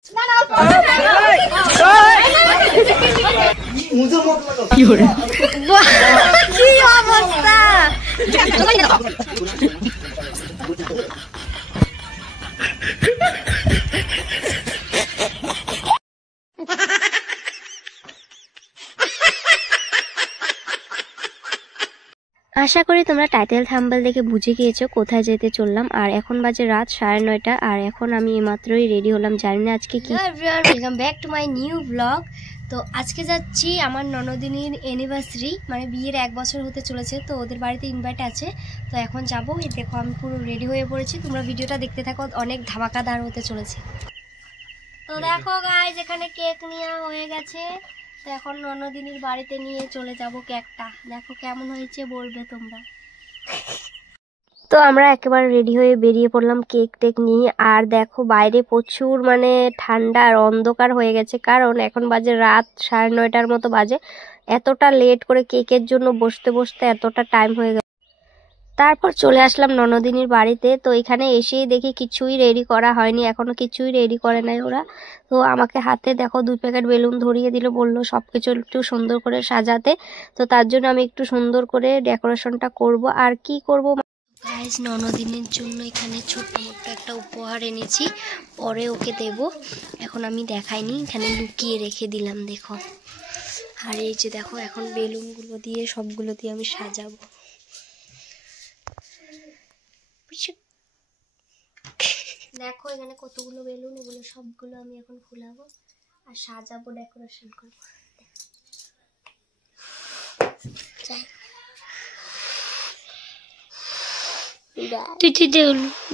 কি অবস্থা! আশা করি তোমরা টাইটেল থাম্বনেল দেখে বুঝে গিয়েছো কোথায় যেতে চললাম। আর এখন বাজে রাত 9:30 আর এখন আমি এইমাত্রই রেডি হলাম। জানি না আজকে কি। Welcome back to my new blog. তো আজকে যাচ্ছি আমার ননদিনীর অ্যানিভার্সারি, মানে বিয়ের 1 বছর হতে চলেছে, তো ওদের বাড়িতে ইনভাইট আছে। তো এখন যাবো। দেখো আমি পুরো রেডি হয়ে পড়েছি, তোমরা ভিডিওটা দেখতে থাকো, অনেক ধামাকাদার হতে চলেছে। তো দেখো গাইস, এখানে কেক নেওয়া হয়ে গেছে। তো এখন ননদিনীর বাড়িতে নিয়ে চলে যাব কেকটা। দেখো কেমন হয়েছে বলবে তোমরা। তো আমরা একেবারে রেডি হয়ে বেরিয়ে পড়লাম কেক টেক নিয়ে। আর দেখো বাইরে প্রচুর মানে ঠান্ডা আর অন্ধকার হয়ে গেছে, কারণ এখন বাজে রাত 9:30 মতো বাজে। এতটা লেট করে কেকের জন্য বসতে বসতে এতটা টাইম হয়ে গেল। তারপর চলে আসলাম ননদিনীর বাড়িতে। তো এখানে এসেই দেখি কিছুই রেডি করা হয়নি, এখনো কিছুই রেডি করে নাই ওরা। তো আমাকে হাতে দেখো 2 প্যাকেট বেলুন ধরিয়ে দিল, বললো সবকিছু একটু সুন্দর করে সাজাতে। তো তার জন্য আমি একটু সুন্দর করে ডেকোরেশনটা করব। আর কি করব গাইস, ননদিনীর জন্য এখানে ছোট্ট মোট্ট একটা উপহার এনেছি, পরে ওকে দেব। এখন আমি দেখাইনি, এখানে লুকিয়ে রেখে দিলাম দেখো। আর এই যে দেখো এখন বেলুনগুলো দিয়ে সবগুলো দিয়ে আমি সাজাবো। দেখো এখানে কতগুলো বেলুন, এগুলো সবগুলো আমি এখন ফুলাবো আর সাজাবো, ডেকোরেশন করবো।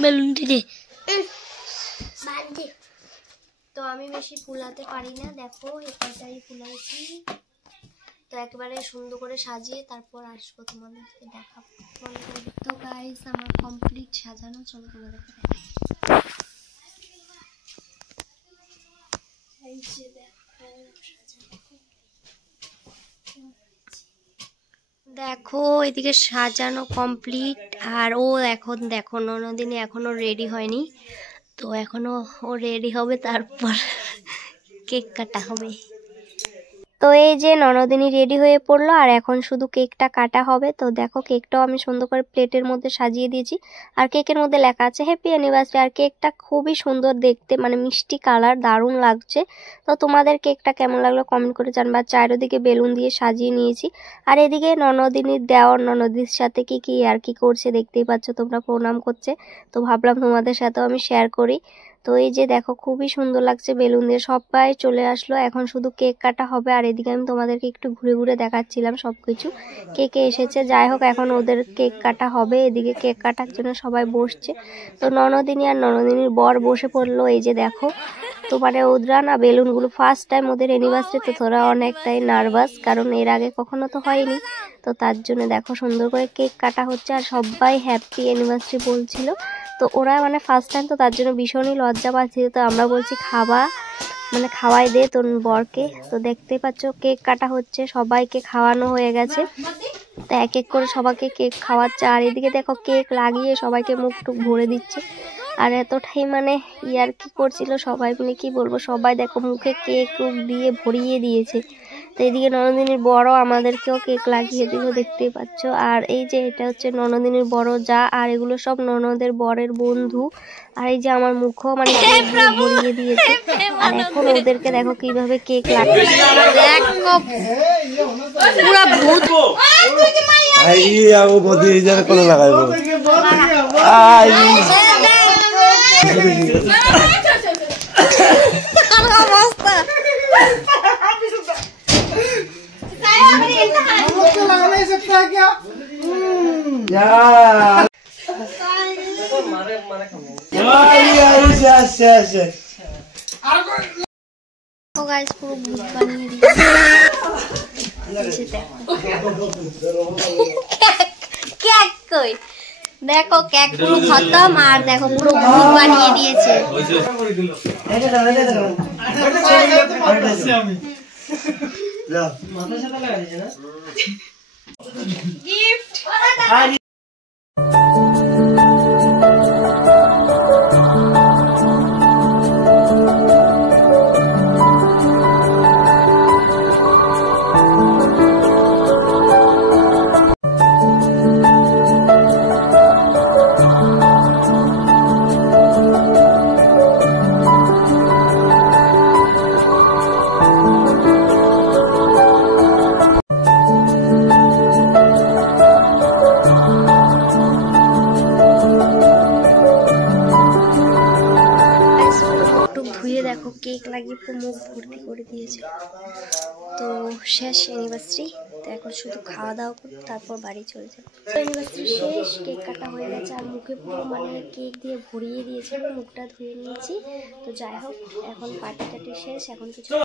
বেলুন দিদি তো আমি বেশি ফুলাতে পারি না, দেখো এটাই ফুলাইছি। তো একেবারে সুন্দর করে সাজিয়ে তারপর আসবো তোমাদেরকে দেখাবো। তো গাইস আমার কমপ্লিট সাজানো, চলো তোমাদেরকে দেখাই। এই যে দেখো এদিকে সাজানো কমপ্লিট। আর ও এখন দেখো ননদিনী এখনো রেডি হয়নি, তো এখনো ও রেডি হবে, তারপর কেক কাটা হবে। তো এই যে ননদিনী রেডি হয়ে পড়লো আর এখন শুধু কেকটা কাটা হবে। তো দেখো কেকটাও আমি সুন্দর করে প্লেটের মধ্যে সাজিয়ে দিয়েছি, আর কেকের মধ্যে লেখা আছে হ্যাপি অ্যানিভার্সারি। আর কেকটা খুবই সুন্দর দেখতে, মানে মিষ্টি কালার, দারুণ লাগছে। তো তোমাদের কেকটা কেমন লাগলো কমেন্ট করে জানবা। চারিদিকে বেলুন দিয়ে সাজিয়ে নিয়েছি। আর এদিকে ননদিনীর দেওয়ার ননদির সাথে কি আর কি করছে দেখতেই পাচ্ছ তোমরা, প্রণাম করছে। তো ভাবলাম তোমাদের সাথেও আমি শেয়ার করি। তো এই যে দেখো খুবই সুন্দর লাগছে বেলুন দিয়ে। সবাই চলে আসলো, এখন শুধু কেক কাটা হবে। আর এদিকে আমি তোমাদেরকে একটু ঘুরে ঘুরে দেখাচ্ছিলাম সবকিছু, কেকে এসেছে। যাই হোক এখন ওদের কেক কাটা হবে, এদিকে কেক কাটার জন্য সবাই বসছে। তো ননদিনী আর ননদিনীর বর বসে পড়লো। এই যে দেখো, তো মানে ওরা না বেলুনগুলো ফার্স্ট টাইম ওদের অ্যানিভার্সারি, তো তোরা অনেকটাই নার্ভাস, কারণ এর আগে কখনো তো হয়নি। তো তার জন্য দেখো সুন্দর করে কেক কাটা হচ্ছে আর সবাই হ্যাপি অ্যানিভার্সারি বলছিল। তো ওরা মানে ফার্স্ট টাইম, তো তার জন্য ভীষণই লজ্জা পাচ্ছিল। তো আমরা বলছি মানে খাওয়াই দে তোর বরকে। তো দেখতেই পাচ্ছ কেক কাটা হচ্ছে, সবাইকে খাওয়ানো হয়ে গেছে। তো এক এক করে সবাইকে কেক খাওয়াচ্ছে। আর এদিকে দেখো কেক লাগিয়ে সবাইকে মুখ টুক ভরে দিচ্ছে। আর এতটাই মানে ইয়ার কি করছিল সবাই মিলে, কি বলবো, সবাই দেখো মুখে কেক দিয়ে ভরিয়ে দিয়েছে। তো এদিকে ননদিনীর বড় আমাদেরকেও কেক লাগিয়ে দিল, দেখতেই পাচ্ছ। আর এই যে এটা হচ্ছে ননদিনীর বড় যা, আর এগুলো সব ননদের বরের বন্ধু। আর এই যে আমার মুখও মানে ভরিয়ে দিয়েছে। আর এখন ওদেরকে দেখো কিভাবে কেক লাগিয়ে পুরা ভূত পুরো ভূত বানিয়ে দিয়েছে। কেক কই দেখো, কেক পুরো খতম। আর দেখো পুরো ভূত বানিয়ে দিয়েছে। গিফট কেক লাগিয়ে পুরো মুখ ভর্তি করে দিয়েছে। তো শেষ অ্যানিভার্সারি, তো এখন শুধু খাওয়া দাওয়া করবো, তারপর বাড়ি চলে যাবো। অ্যানিভার্সারি শেষ, কেক কাটা হয়ে গেছে, আর মুখে পুরো মানে কেক দিয়ে ভরিয়ে দিয়েছিল, মুখটা ধুয়ে নিয়েছি। তো যাই হোক, এখন পার্টি টাটি শেষ, এখন কিছু